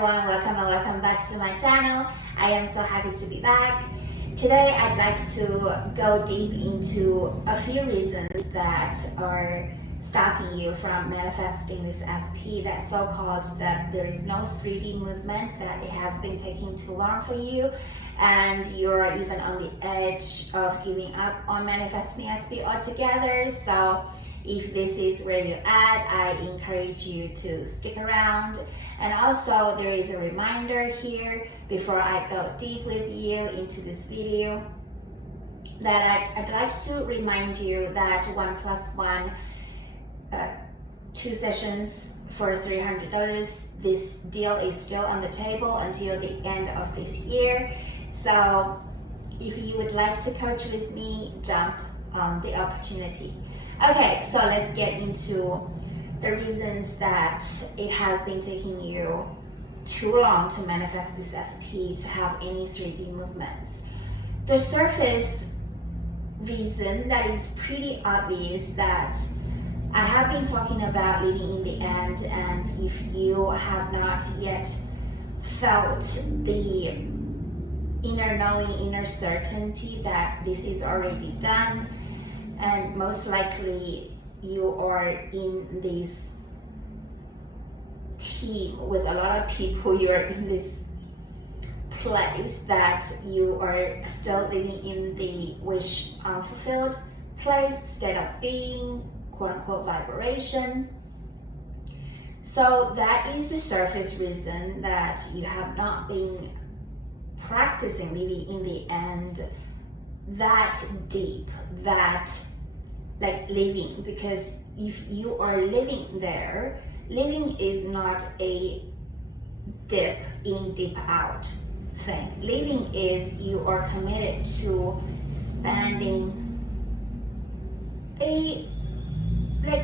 everyone, welcome back to my channel. I am so happy to be back. Today I'd like to go deep into a few reasons that are stopping you from manifesting this SP, that so-called that there is no 3D movement, that it has been taking too long for you and you're even on the edge of giving up on manifesting SP altogether. So if this is where you're at, I encourage you to stick around. And also there is a reminder here before I go deep with you into this video that I'd like to remind you that 1+1 2 sessions for $300. This deal is still on the table until the end of this year. So if you would like to coach with me, jump on the opportunity. Okay, so let's get into the reasons that it has been taking you too long to manifest this SP, to have any 3D movements. The surface reason that is pretty obvious that I have been talking about living in the end, and if you have not yet felt the inner knowing, inner certainty that this is already done, and most likely you are in this team with a lot of people, you're in this place that you are still living in the wish unfulfilled place, state of being, quote unquote vibration. So that is the surface reason that you have not been practicing living in the end that deep, that like living, because if you are living there, living is not a dip in, dip out thing. Living is you are committed to spending a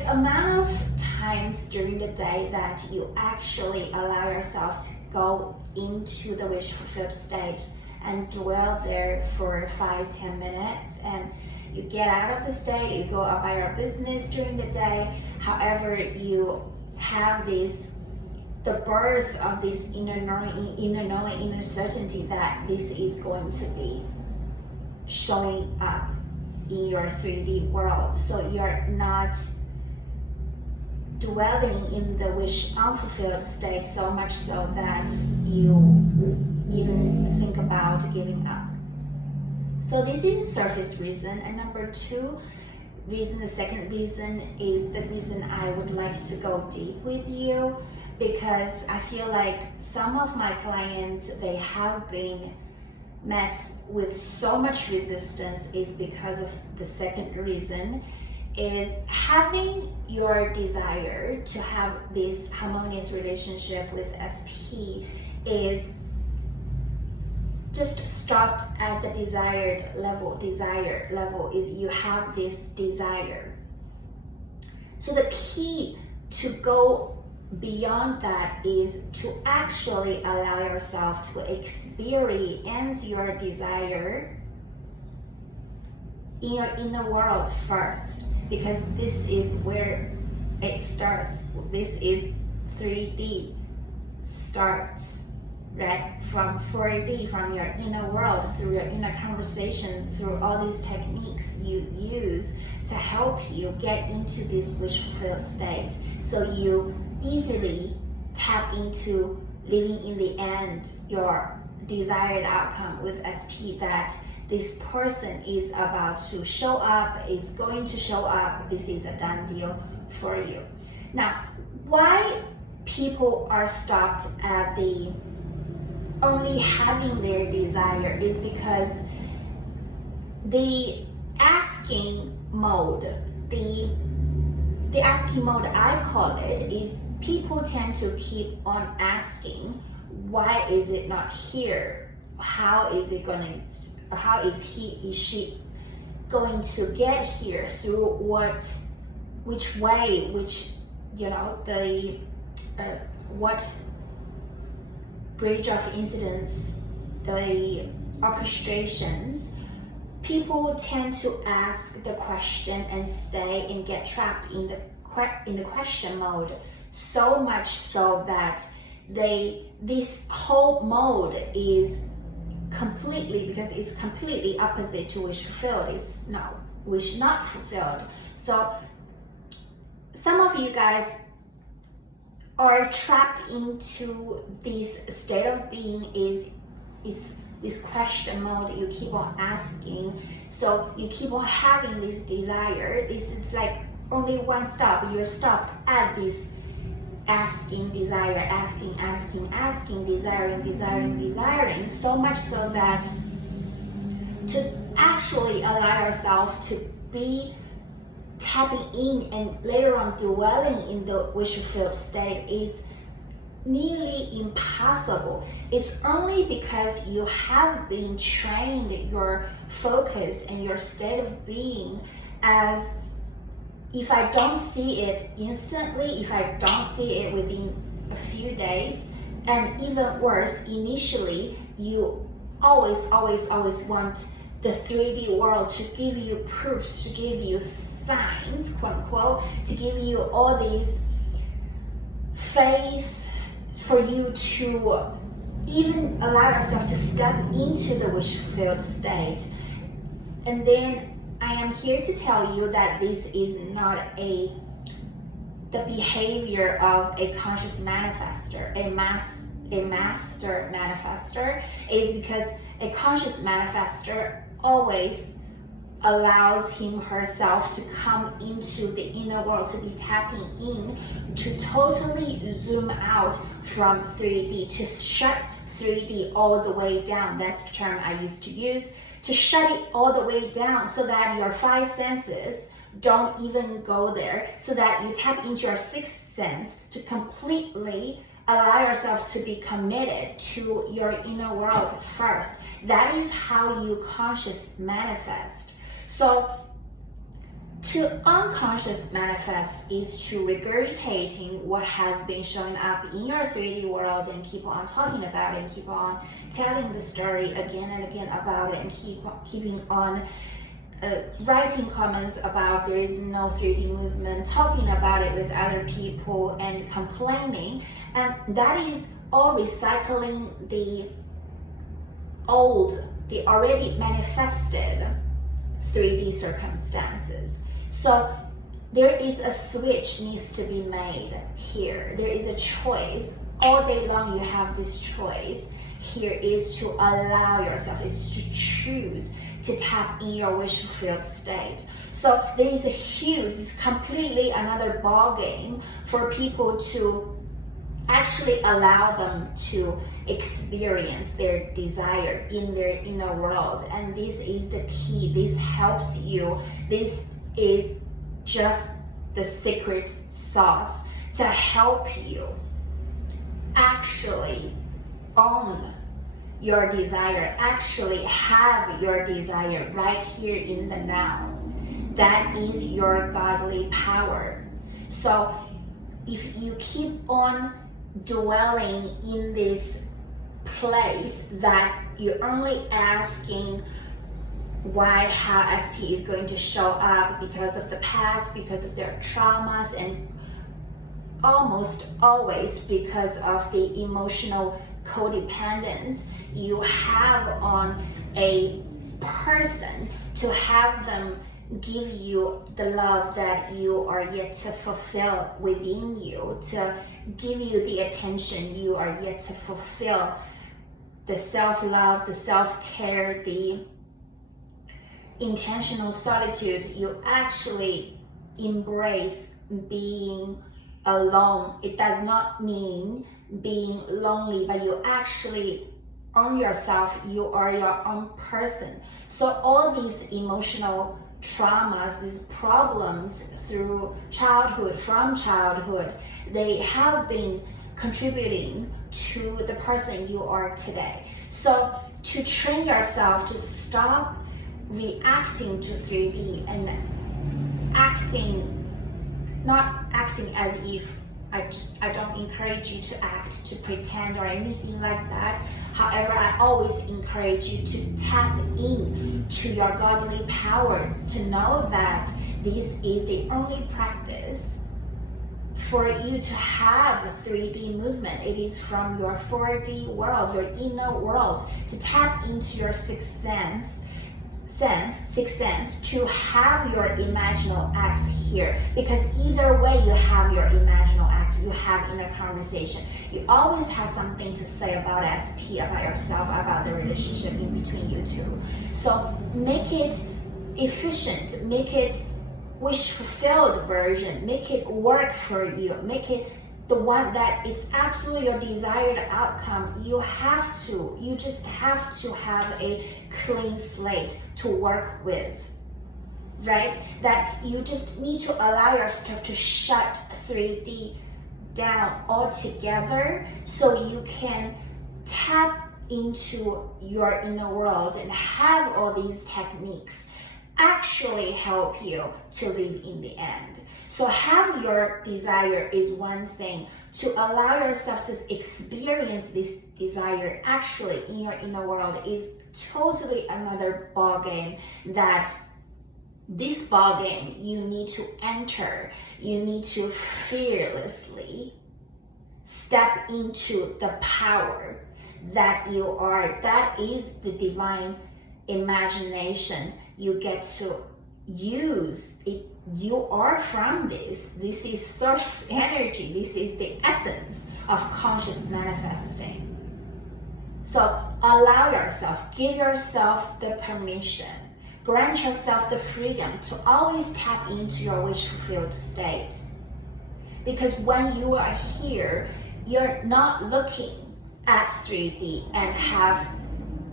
amount of times during the day that you actually allow yourself to go into the wish fulfilled state and dwell there for 5-10 minutes, and you get out of the state, you go about your business during the day. However, you have this, the birth of this inner knowing, inner certainty that this is going to be showing up in your 3D world. So you're not dwelling in the wish unfulfilled state so much so that you even think about giving up. So this is surface reason. And number 2 reason, the second reason, is the reason I would like to go deep with you, because I feel like some of my clients, they have been met with so much resistance is because of the second reason, is having your desire to have this harmonious relationship with SP is just stopped at the desired level. Desired level is you have this desire. So the key to go beyond that is to actually allow yourself to experience your desire in your inner world first, because this is where it starts. This is 3D starts, right? From 4D, from your inner world, through your inner conversation, through all these techniques you use to help you get into this wish fulfilled state, so you easily tap into living in the end your desired outcome with SP, that this person is about to show up, is going to show up, this is a done deal for you. Now, why people are stopped at the only having their desire is because the asking mode, the asking mode I call it, is people tend to keep on asking, why is it not here? How is it going to, how is she going to get here? Through what, which way, which, you know, the what bridge of incidents, the orchestrations. People tend to ask the question and stay and get trapped in the question mode, so much so that this whole mode is completely, because it's completely opposite to wish fulfilled. It's not wish not fulfilled. So some of you guys are trapped into this state of being, is this question mode. You keep on asking, so you keep on having this desire. This is like only one stop. You're stopped at this asking, desire, asking, desiring, so much so that to actually allow yourself to be tapping in and later on dwelling in the wish fulfilled state is nearly impossible. It's only because you have been trained your focus and your state of being as, if I don't see it instantly, if I don't see it within a few days, and even worse, initially, you always want the 3D world to give you proofs, to give you signs, quote unquote, to give you all these faith for you to even allow yourself to step into the wish fulfilled state. And then I am here to tell you that this is not the behavior of a conscious manifester, a master manifester, is because a conscious manifester always allows him herself to come into the inner world, to be tapping in, to totally zoom out from 3D, to shut 3D all the way down. That's the term I used to use. To shut it all the way down so that your 5 senses don't even go there, so that you tap into your 6th sense to completely allow yourself to be committed to your inner world first. That is how you conscious manifest. So to unconscious manifest is to regurgitating what has been showing up in your 3D world and keep on talking about it, and keep on telling the story again and again about it, and keeping on writing comments about there is no 3D movement, talking about it with other people and complaining. And that is all recycling the already manifested 3D circumstances. So there is a switch needs to be made here. There is a choice. All day long you have this choice. Here is to allow yourself, is to choose to tap in your wish fulfilled state. So there is it's completely another ball game for people to actually allow them to experience their desire in their inner world. And this is the key. This helps you. This is just the secret sauce to help you actually own your desire, actually have your desire right here in the now. That is your godly power. So if you keep on dwelling in this place that you're only asking why, how SP is going to show up because of the past, because of their traumas, and almost always because of the emotional codependence you have on a person, to have them give you the love that you are yet to fulfill within you, to give you the attention you are yet to fulfill, the self-love, the self-care, the intentional solitude. You actually embrace being alone. It does not mean being lonely, but you actually own yourself. You are your own person. So all these emotional traumas, these problems through childhood, from childhood, they have been contributing to the person you are today. So to train yourself to stop reacting to 3D and not acting as if, I don't encourage you to act, to pretend or anything like that. However, I always encourage you to tap in to your godly power, to know that this is the only practice for you to have a 3D movement. It is from your 4D world, your inner world, to tap into your sixth sense to have your imaginal acts here. Because either way you have your imaginal acts, you have inner conversation. You always have something to say about SP, about yourself, about the relationship in between you two. So make it efficient, make it wish fulfilled version, make it work for you, make it the one that is absolutely your desired outcome. You just have to have a clean slate to work with, right? That you just need to allow yourself to shut 3D down altogether so you can tap into your inner world and have all these techniques actually help you to live in the end. So have your desire is one thing. To allow yourself to experience this desire actually in your inner world is totally another ball game. That this ball game you need to enter. You need to fearlessly step into the power that you are. That is the divine imagination. You get to use it. You are from this. This is source energy. This is the essence of conscious manifesting. So allow yourself, give yourself the permission, grant yourself the freedom to always tap into your wish fulfilled state. Because when you are here, you're not looking at 3D and have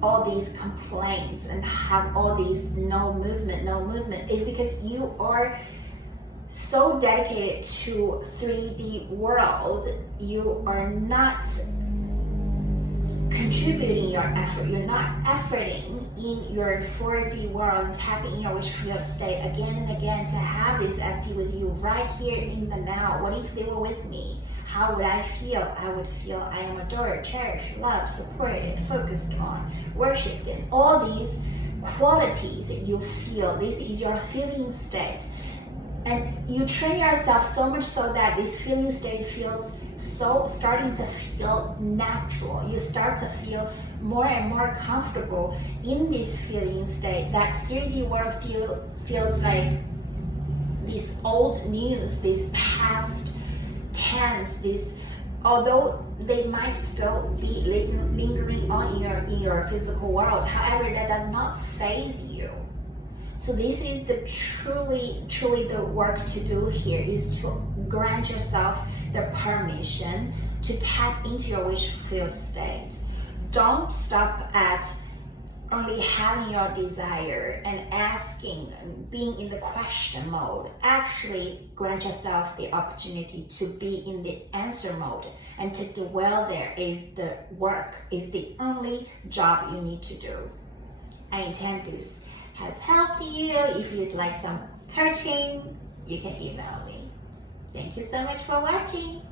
all these complaints and have all these no movement. Is because you are so dedicated to 3D world. You are not contributing your effort. You're not efforting in your 4D world and tapping in your wish fulfilled state again and again to have this SP with you right here in the now. What if they were with me? How would I feel? I would feel I am adored, cherished, loved, supported, focused on, worshipped, and all these qualities that you feel. This is your feeling state. And you train yourself so much so that this feeling state feels starting to feel natural. You start to feel more and more comfortable in this feeling state. That 3D world feels like this old news, this past tense, this, although they might still be lingering on in your physical world, however, that does not faze you. So this is the truly the work to do here, is to grant yourself the permission to tap into your wish fulfilled state. Don't stop at only having your desire and asking and being in the question mode. Actually grant yourself the opportunity to be in the answer mode, and to dwell there is the work, is the only job you need to do. I intend this has helped you. If you'd like some coaching, you can email me. Thank you so much for watching.